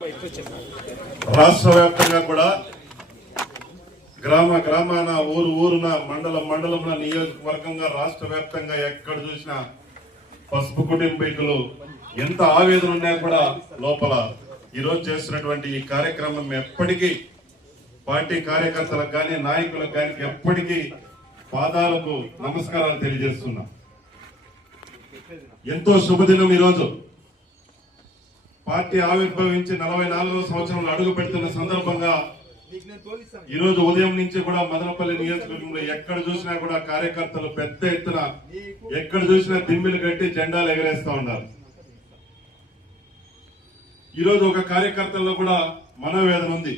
రాష్ట్ర వ్యాప్తంగా కూడా గ్రామ గ్రామాన ఊరు ఊరున మండలంలో నియోజకవర్గంగా రాష్ట్ర వ్యాప్తంగా ఎక్కడ చూసినా పసుపు కుటుంబీకులు ఎంత ఆవేదన ఉన్నా కూడా లోపల ఈరోజు చేస్తున్నటువంటి ఈ కార్యక్రమం ఎప్పటికీ పార్టీ కార్యకర్తలకు కానీ నాయకులకు కానీ ఎప్పటికీ పాదాలకు నమస్కారాలు తెలియజేస్తున్నా. ఎంతో శుభదినం. ఈరోజు పార్టీ ఆవిర్భవించి 44వ సంవత్సరంలో అడుగు పెడుతున్న సందర్భంగా ఈరోజు ఉదయం నుంచి కూడా మదనపల్లి నియోజకవర్గంలో ఎక్కడ చూసినా కూడా కార్యకర్తలు పెద్ద ఎత్తున ఎక్కడ చూసినా దిమ్మిలు కట్టి జెండాలు ఎగరేస్తా ఉన్నారు. ఈరోజు ఒక కార్యకర్తల్లో కూడా మనోవేదన ఉంది.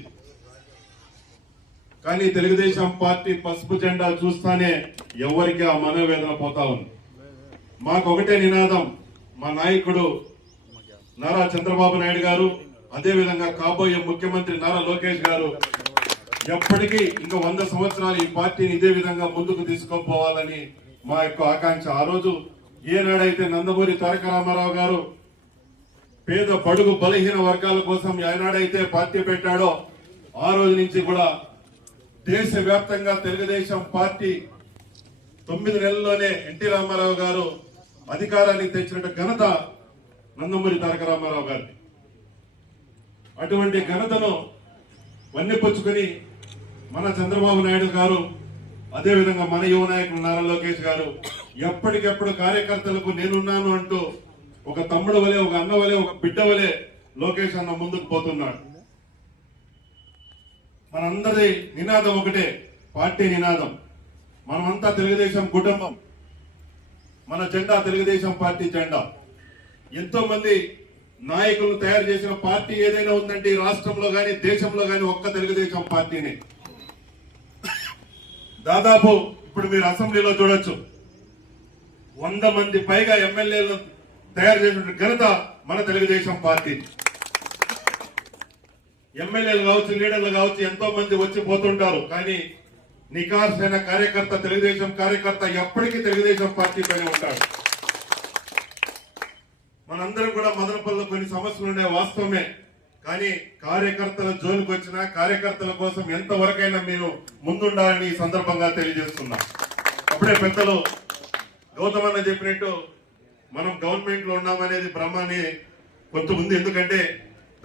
కానీ తెలుగుదేశం పార్టీ పసుపు జెండా చూస్తానే ఎవరికి ఆ మనోవేదన పోతా ఉంది. మాకు ఒకటే నినాదం, మా నాయకుడు నారా చంద్రబాబు నాయుడు గారు, అదేవిధంగా కాబోయే ముఖ్యమంత్రి నారా లోకేష్ గారు ఎప్పటికీ ఇంకా 100 సంవత్సరాలు ఈ పార్టీని ఇదే విధంగా ముందుకు తీసుకుపోవాలని మా యొక్క ఆకాంక్ష. ఆ రోజు ఏనాడైతే నందమూరి తారక రామారావు గారు పేద బడుగు బలహీన వర్గాల కోసం ఏనాడైతే పార్టీ పెట్టాడో ఆ రోజు నుంచి కూడా దేశవ్యాప్తంగా తెలుగుదేశం పార్టీ 9 నెలల్లోనే ఎన్టీ రామారావు గారు అధికారానికి తెచ్చినట్టు ఘనత నందమూరి తారక రామారావు గారిది. అటువంటి ఘనతను వన్నెపుచ్చుకుని మన చంద్రబాబు నాయుడు గారు, అదేవిధంగా మన యువ నాయకులు నారా లోకేష్ గారు ఎప్పటికెప్పుడు కార్యకర్తలకు నేనున్నాను అంటూ ఒక తమ్ముడు వలె, ఒక అన్న వలె, ఒక బిడ్డ వలె లోకేష్ అన్న ముందుకు పోతున్నాడు. మనందరి నినాదం ఒకటే, పార్టీ నినాదం. మనమంతా తెలుగుదేశం కుటుంబం, మన జెండా తెలుగుదేశం పార్టీ జెండా. ఎంతో మంది నాయకులను తయారు చేసిన పార్టీ ఏదైనా ఉందంటే ఈ రాష్ట్రంలో గాని దేశంలో గాని ఒక్క తెలుగుదేశం పార్టీనే. దాదాపు ఇప్పుడు మీరు అసెంబ్లీలో చూడొచ్చు, 100 మంది పైగా ఎమ్మెల్యేలను తయారు చేసిన ఘనత మన తెలుగుదేశం పార్టీ. ఎమ్మెల్యేలు కావచ్చు, లీడర్లు కావచ్చు, ఎంతో మంది వచ్చి పోతుంటారు. కానీ నికార్సైన కార్యకర్త, తెలుగుదేశం కార్యకర్త ఎప్పటికీ తెలుగుదేశం పార్టీ పైన ఉంటాడు. మనందరం కూడా మదనపల్లిలో కొన్ని సమస్యలు ఉండే వాస్తవమే. కానీ కార్యకర్తల జోలికి వచ్చిన కార్యకర్తల కోసం ఎంతవరకైనా మీరు ముందుండాలని ఈ సందర్భంగా తెలియజేస్తున్నా. అప్పుడే పెద్దలు గౌతమన్న చెప్పినట్టు మనం గవర్నమెంట్ లో ఉన్నామనేది భ్రమని కొంచెం ఉంది. ఎందుకంటే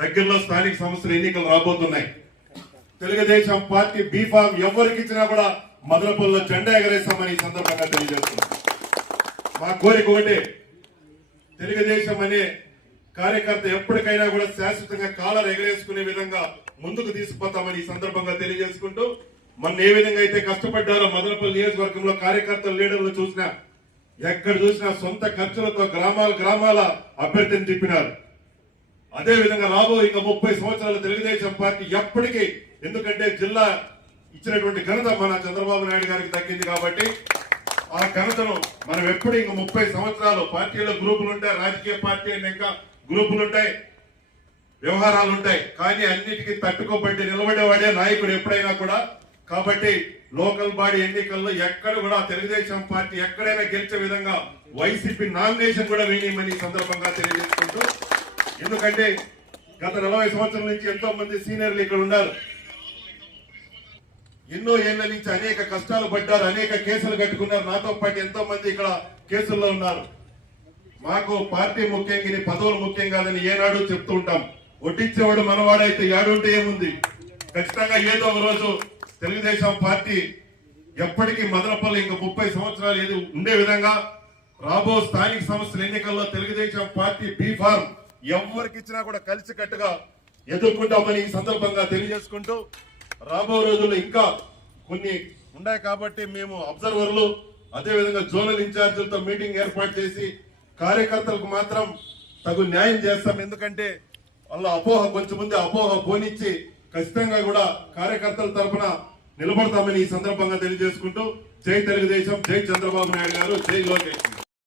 దగ్గరలో స్థానిక సంస్థల ఎన్నికలు రాబోతున్నాయి. తెలుగుదేశం పార్టీ బీఫామ్ ఎవరికి ఇచ్చినా కూడా మదనపల్లిలో జెండా ఎగరేస్తామని ఈ సందర్భంగా తెలియజేస్తున్నాం. మా కోరిక ఒకటే, తెలుగుదేశం అనే కార్యకర్త ఎప్పటికైనా కూడా శాశ్వతంగా కాలర్ ఎగరేసుకునే విధంగా ముందుకు తీసుకుపోతామని ఈ సందర్భంగా తెలియజేసుకుంటూ, మొన్న ఏ విధంగా అయితే కష్టపడ్డారో మదనపల్లి నియోజకవర్గంలో కార్యకర్తల లీడర్లు చూసినా, ఎక్కడ చూసినా సొంత ఖర్చులతో గ్రామాల అభ్యర్థిని తిప్పినారు. అదే విధంగా రాబో ఇంకా 30 సంవత్సరాల తెలుగుదేశం పార్టీ ఎప్పటికీ, ఎందుకంటే జిల్లా ఇచ్చినటువంటి ఘనత మన చంద్రబాబు నాయుడు గారికి దక్కింది కాబట్టి ఆ ఘనతను మనం ఎప్పుడు ఇంకా 30 సంవత్సరాలు పార్టీలో గ్రూపులు ఉంటాయి, రాజకీయ పార్టీ ఇంకా గ్రూపులు ఉంటాయి, వ్యవహారాలు ఉంటాయి. కానీ అన్నిటికీ తట్టుకోబట్టి నిలబడేవాడే నాయకుడు ఎప్పుడైనా కూడా. కాబట్టి లోకల్ బాడీ ఎన్నికల్లో ఎక్కడ కూడా తెలుగుదేశం పార్టీ ఎక్కడైనా గెలిచే విధంగా వైసీపీ నామినేషన్ కూడా వేయమని సందర్భంగా తెలియజేసుకుంటూ, ఎందుకంటే గత 40 సంవత్సరాల నుంచి ఎంతో మంది సీనియర్లు ఇక్కడ ఉన్నారు. ఎన్నో ఏళ్ల నుంచి అనేక కష్టాలు పడ్డారు, అనేక కేసులు కట్టుకున్నారు. నాతో పాటు ఎంతో మంది ఇక్కడ కేసుల్లో ఉన్నారు. మాకు పార్టీ ముఖ్యం, ఇది పదవులు ముఖ్యం కాదని ఏనాడు చెప్తూ ఉంటాం. వడ్డించేవాడు మనవాడైతే ఏడుంటే ఏముంది, ఖచ్చితంగా ఏదో ఒక రోజు తెలుగుదేశం పార్టీ ఎప్పటికీ మదనపల్లి ఇంకా 30 సంవత్సరాలు ఏది ఉండే విధంగా రాబో స్థానిక సంస్థల ఎన్నికల్లో తెలుగుదేశం పార్టీ బీఫార్మ్ ఎవరికి ఇచ్చినా కూడా కలిసికట్టుగా ఎదుర్కొంటామని ఈ సందర్భంగా తెలియజేసుకుంటూ, రాబో రోజుల్లో ఇంకా కొన్ని ఉన్నాయి కాబట్టి మేము అబ్జర్వర్లు, అదేవిధంగా జోనల్ ఇన్ఛార్జీలతో మీటింగ్ ఏర్పాటు చేసి కార్యకర్తలకు మాత్రం తగు న్యాయం చేస్తాం. ఎందుకంటే వాళ్ళ అపోహ కొంచెం ముందే అపోహ పోనిచ్చి ఖచ్చితంగా కూడా కార్యకర్తల తరఫున నిలబడతామని ఈ సందర్భంగా తెలియజేసుకుంటూ, జై తెలుగుదేశం, జై చంద్రబాబు నాయుడు గారు, జై లోకేష్.